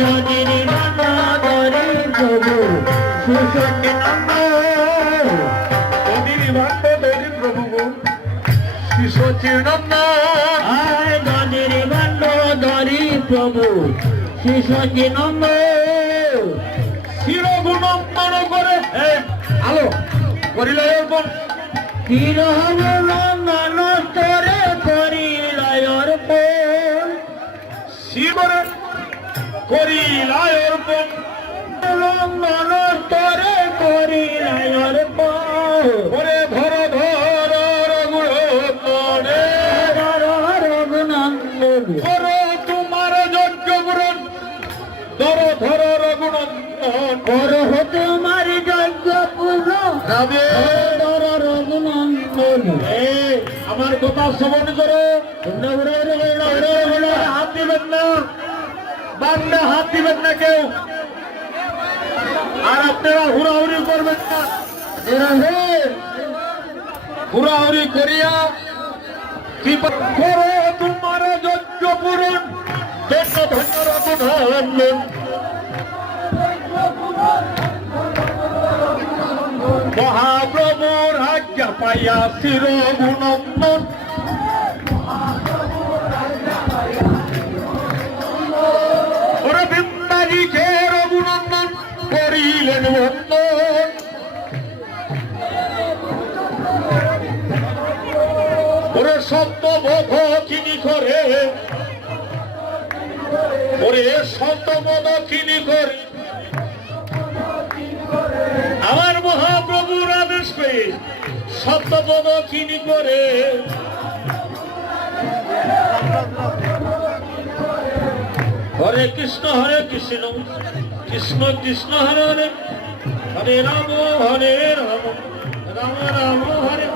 জনির নানা করে প্রভু সুসঙ্গে নাম অদির ভাগ্য দেরি প্রভু শিশোচির নাম আয় জনির ভাগ্য ধরি প্রভু শিশোচি নাম শিরগুণ করে আলো, করিল অর্পণ। শিরহব রঙ্গন করে, করিল অর্পণ। শিবরের শিবরে করিল অর্পণ নন্দন স্তরে করিল অর্পণ ওরে ধর ধর রঘুরে রঘুনন্দন ধর তোমার যজ্ঞ পুরন ধর ধর রঘুনন্দন করহ তোমার যজ্ঞ পূর্ণ ধর রঘুনন্দন আমার কথা শ্রবণ করো। হাত দিবেন না বাংলা হাত দিবেন না কেউ। আর আপনারা হুড়াহুড়ি করবেন না। হুড়াহুড়ি করিয়া মহাপ্রভুর আজ্ঞা পাইয়া শির গুণন্দন ওরে সত্য বোধ কিনি করে। ওরে সত্য বোধ কিনি করে। আমার মহাপ্রভুর আদেশ পেয়ে সত্যপদ কিনি করে। হরে কৃষ্ণ হরে কৃষ্ণ কৃষ্ণ কৃষ্ণ, হরে হরে। হরে রাম হরে রাম রাম রাম, হরে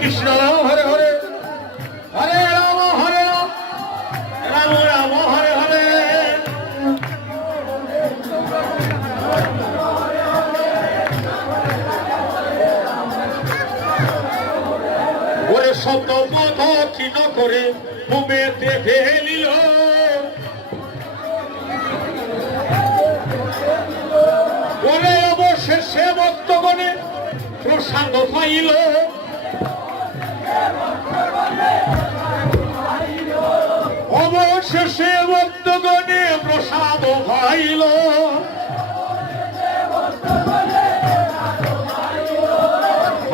কৃষ্ণ কৃষ্ণ, হরে হরে। হরে রাম হরে রাম। রাম রাম, হরে হরে। ওরে শব্দ পথ ক্ষীণ করে মুমেতে ফেলিল। ওরে অবশেষে বর্তমানে প্রসাদ পাইল। অবশেষে ভক্তগণে প্রসাদ পাইল।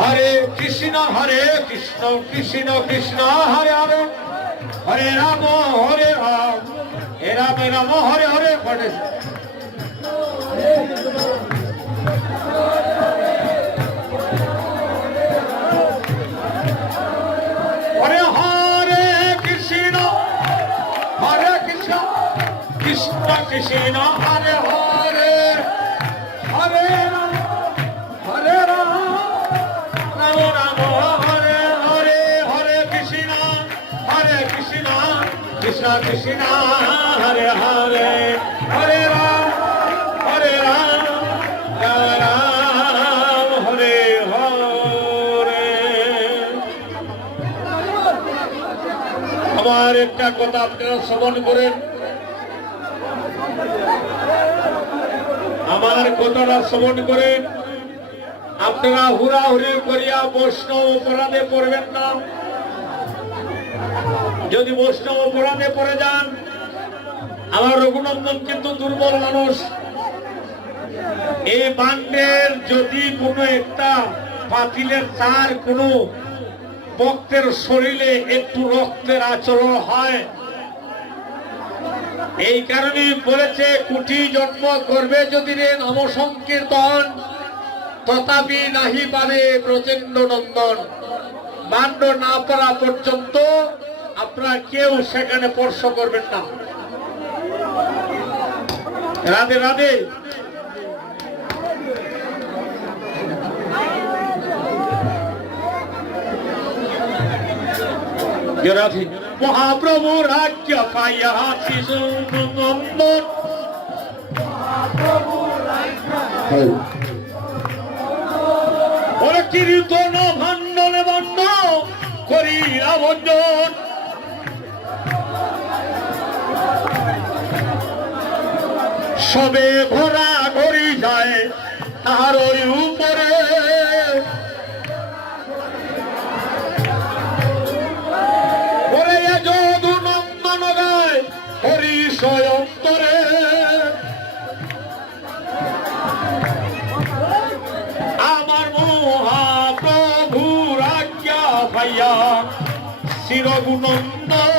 হরে কৃষ্ণ হরে কৃষ্ণ কৃষ্ণ কৃষ্ণ, হরে হরে। হরে রাম হরে রাম। হে রাম রাম, হরে হরে হরে। কৃষ্ণ কৃষ্ণ হরে হরে হরে রাম হরে রাম রাম রাম হরে হরে হরে কৃষ্ণ হরে কৃষ্ণ কৃষ্ণ কৃষ্ণ হরে হরে হরে রাম হরে রাম রাম রাম হরে হরে আমার একটা কথা আপনারা শ্রবণ করেন। আমার কথাটা শ্রবণ করেন আপনারা হুড়াহুড়ি করিয়া বৈষ্ণব অপরাধে পড়বেন না। যদি বৈষ্ণব অপরাধে পড়ে যান, আমার রঘুনন্দন কিন্তু দুর্বল মানুষ। এই বান্ডের যদি কোনো একটা পাতিলের তার কোনো ভক্তের শরীরে একটু রক্তের আচরণ হয় এই কারণে বলেছে কুটি জন্ম করবে যদি রে নাম সংকীর্তন তথাপি নাহি পারে প্রচণ্ড নন্দন। বান্ড না পড়া পর্যন্ত আপনারা কেউ সেখানে স্পর্শ করবেন না। রাধে রাধে। জোরাফি মহাপ্রভুর আজ্ঞা পাইয়া শিশু ওরে কীর্তন ভাণ্ডনে বন্ধ করি রাবণ সবে ঘোরা ঘড়ি যায় তাহার ওই উপরে। ভাইয়া শিরগুনন্দন